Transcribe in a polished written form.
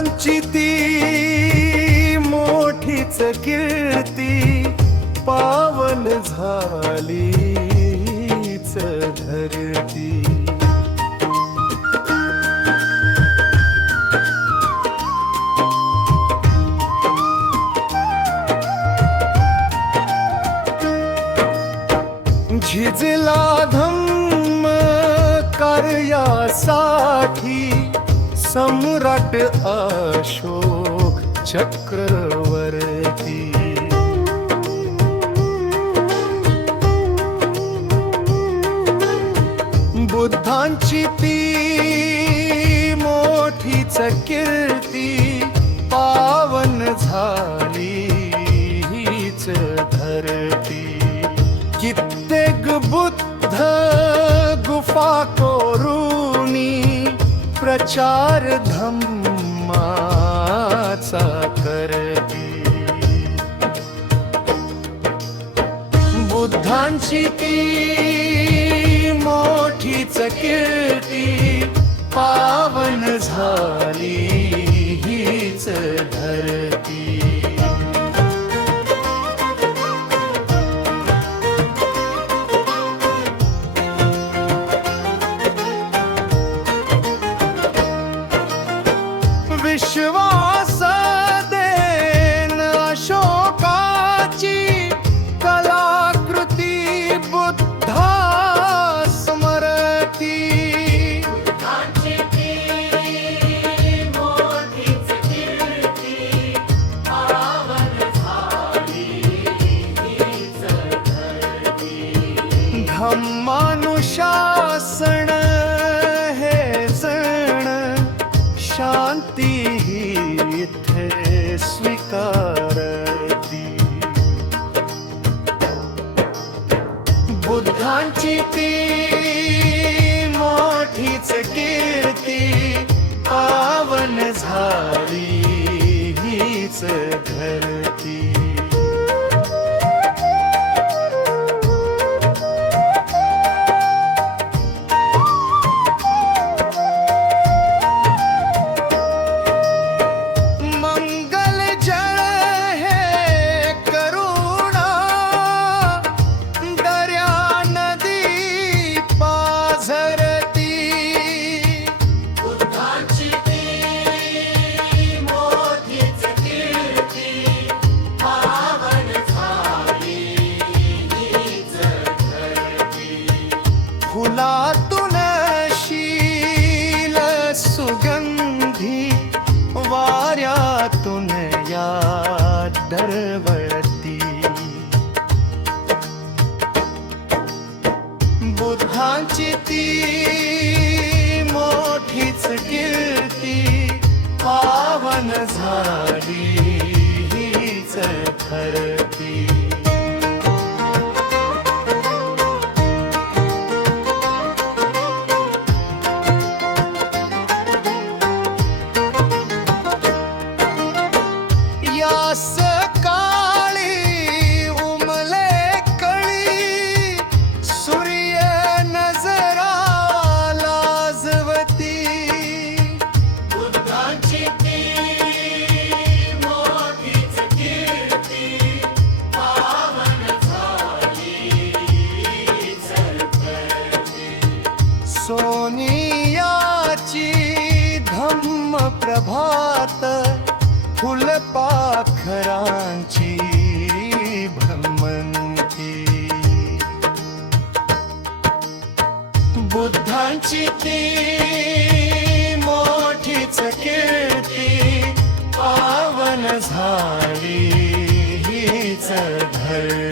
बुद्धांची ती मोठीच कीर्ती पावन झालीच धरती। झिजला धम्म कार्यासाठी सम्राट अशोक चक्रवर्ती। बुद्धांची ती मोठीच कीर्ती पावन झाली हीच धरती। कित्येक बुद्ध गुफा कोरुनी प्रचार धम्माचा करती। बुद्धांची ती मोठीच कीर्ती पावन झाली हीच धरती। विश्वास देन अशोकाची कलाकृती बुद्धा स्मरती। बुद्धांची ती मोठीच कीर्ती पावन झाली हीच धरती। धम्मानुशासन हे जण शांती इथे स्वीकारती। बुद्धांची ती मोठीच कीर्ती पावन झाली हीच धरती। फुलातून शील सुगंधी वाऱ्यातून या दरवळती। बुद्धांची ती मोठीच कीर्ती पावन झाली हीच धरती। सकाळी उमले कळी सूर्य नजरा लाजवती। बुद्धांची ती मोठीच कीर्ती पावन झाली हीच धरती। सोनियाची धम्म प्रभात फुलपाखरांची भ्रमंती। बुद्धांची ती मोठीच कीर्ती पावन झाली हीच धरती।